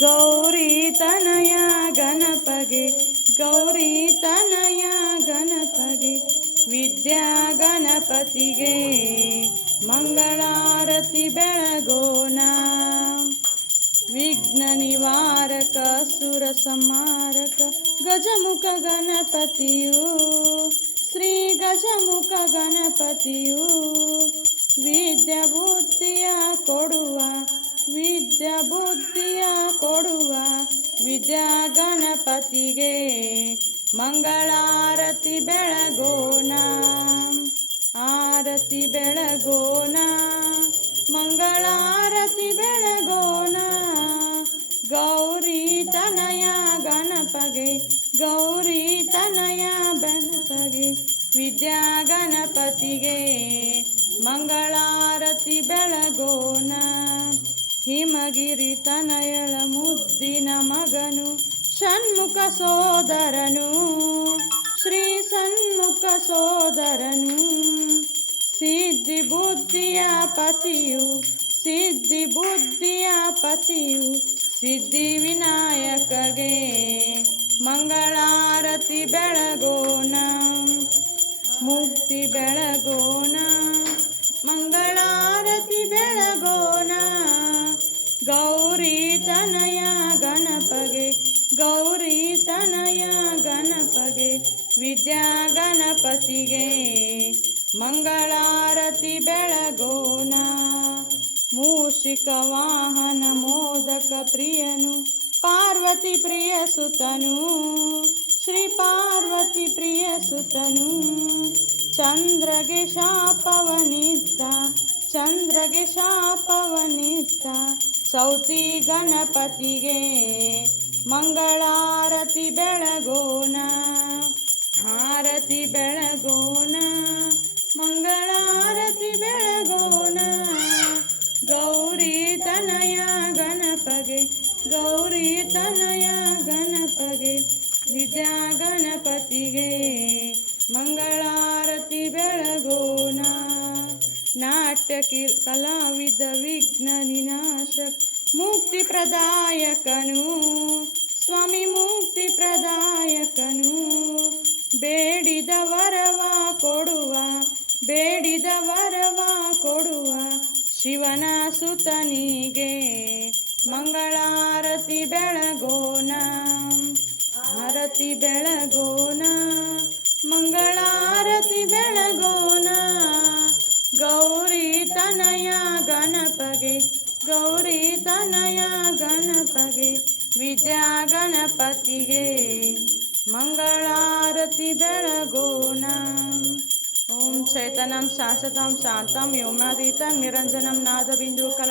ಗೌರಿ ತನಯ ಗಣಪಗೆ, ಗೌರಿ ತನಯ ಗಣಪಗೆ, ವಿದ್ಯಾ ಗಣಪತಿಗೆ ಮಂಗಳಾರತಿ ಬೆಳಗೋಣ. ವಿಘ್ನ ನಿವಾರಕ, ಸುರ ಸಮಾರಕ ಗಜಮುಖ ಗಣಪತಿಯು, ಶ್ರೀ ಗಜಮುಖ ಗಣಪತಿಯು, ವಿದ್ಯಾ ಕೊಡುವ ವಿದ್ಯಾ ಬುದ್ಧಿಯ ಕೊಡುವ ವಿದ್ಯಾ ಗಣಪತಿಗೆ ಮಂಗಳಾರತಿ ಬೆಳಗೋಣ. ಆರತಿ ಬೆಳಗೋಣ, ಮಂಗಳಾರತಿ ಬೆಳಗೋಣ. ಗೌರಿ ತನಯ ಗಣಪಗೆ, ಗೌರಿ ತನಯ ಗಣಪಗೆ ವಿದ್ಯಾ ಗಣಪತಿಗೆ ಮಂಗಳಾರತಿ ಬೆಳಗೋಣ. ಹಿಮಗಿರಿ ತನಯಳ ಮುದ್ದಿನ ಮಗನು, ಷಣ್ಮುಖ ಸೋದರನು. ಶ್ರೀ ಸನ್ಮುಖ ಸೋದರನು. ಸಿದ್ಧಿ ಬುದ್ಧಿಯ ಪತಿಯು, ಸಿದ್ಧಿ ಬುದ್ಧಿಯ ಪತಿಯು ಸಿದ್ಧಿ ವಿನಾಯಕಗೆ. ಮಂಗಳಾರತಿ ಬೆಳಗೋಣ, ಮುಕ್ತಿ ಬೆಳಗೋಣ. ಗೌರಿ ತನಯ ಗಣಪಗೆ ವಿದ್ಯಾ ಗಣಪತಿಗೆ ಮಂಗಳಾರತಿ ಬೆಳಗೋಣ. ಮೂಷಿಕ ವಾಹನ ಮೋದಕ ಪ್ರಿಯನು, ಪಾರ್ವತಿ ಪ್ರಿಯ ಸುತನು, ಶ್ರೀ ಪಾರ್ವತಿ ಪ್ರಿಯ ಸುತನು. ಚಂದ್ರಗೆ ಶಾಪವನಿತ್ತ ಚಂದ್ರಗೆ ಶಾಪವನಿತ್ತ ಸೌತಿ ಗಣಪತಿಗೆ ಮಂಗಳಾರತಿ ಬೆಳಗೋಣ ಆರತಿ ಬೆಳಗೋಣ, ಮಂಗಳಾರತಿ ಬೆಳಗೋಣ. ಗೌರಿ ತನಯ ಗಣಪಗೆ, ಗೌರಿ ತನಯ ಗಣಪಗೆ ವಿದ್ಯಾ ಗಣಪತಿಗೆ ಮಂಗಳಾರತಿ ಬೆಳಗೋಣ. ನಾಟ್ಯ ಕಲಾವಿದ ವಿಘ್ನ ನಿನಾಶಕ, ಮುಕ್ತಿ ಪ್ರದಾಯಕನು ಕೊಡುವ, ಬೇಡಿದ ವರವ ಕೊಡುವ ಶಿವನ ಸುತನಿಗೆ ಮಂಗಳಾರತಿ ಬೆಳಗೋಣ, ಆರತಿ ಬೆಳಗೋಣ, ಮಂಗಳಾರತಿ ಬೆಳಗೋಣ. ಗೌರಿ ತನಯ ಗಣಪಗೆ, ಗೌರಿ ತನಯ ಗಣಪಗೆ, ವಿದ್ಯಾ ಗಣಪತಿಗೆ. मङ्गलारतिदळगोण ॐ चैतनं शाश्वतं शान्तं योनातीतं निरञ्जनं नादबिन्दुकल